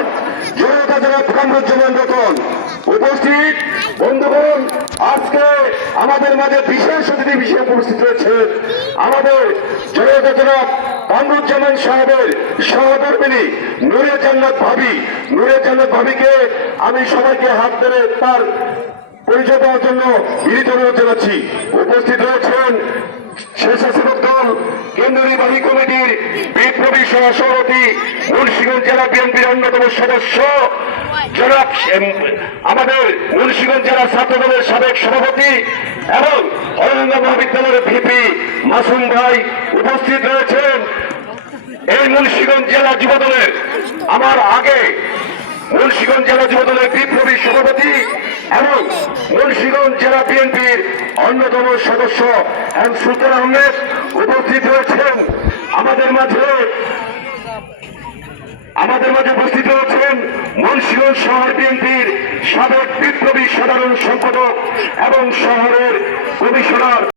রতন, জনতা জনাব কামরুজ্জামান রতন। উপস্থিত বন্ধুগণ, আজকে আমাদের মাঝে বিশেষ অতিথি হিসেবে উপস্থিত রয়েছেন আমাদের জনতা জনাব কামরুজ্জামান সাহেবের সহধর্মিনী নূরে জান্নাত ভাবি। নূরে জান্নাত ভাবিকে আমি সবাইকে হাত ধরে তার পরিচয় দেওয়ার জন্য বিনীত অনুরোধ জানাচ্ছি। উপস্থিত রয়েছেন স্বেচ্ছাসেবক দল কেন্দ্রীয় নির্বাহী কমিটির বিপ্লবী সভাপতি, মুন্সিগঞ্জ জেলা বিএনপির অন্যতম সদস্য জনাব আমাদের মুন্সিগঞ্জ জেলা ছাত্র দলের সাবেক সভাপতি এবং অলঙ্গা মহাবিদ্যালয়ের ভিপি মাসুম ভাই। উপস্থিত রয়েছেন এই মুন্সিগঞ্জ জেলা যুব দলের আমার আগে মুন্সিগঞ্জ জেলা যুব দলের বিপ্লবী সভাপতি এবং মুন্সিগঞ্জ জেলা বিএনপির অন্যতম সদস্য এম সুলতান আহমেদ। উপস্থিত রয়েছেন আমাদের মাঝে উপস্থিত রয়েছেন মুন্সিগঞ্জ শহর বিএনপির সাবেক বিপ্লবী সাধারণ সম্পাদক এবং শহরের কমিশনার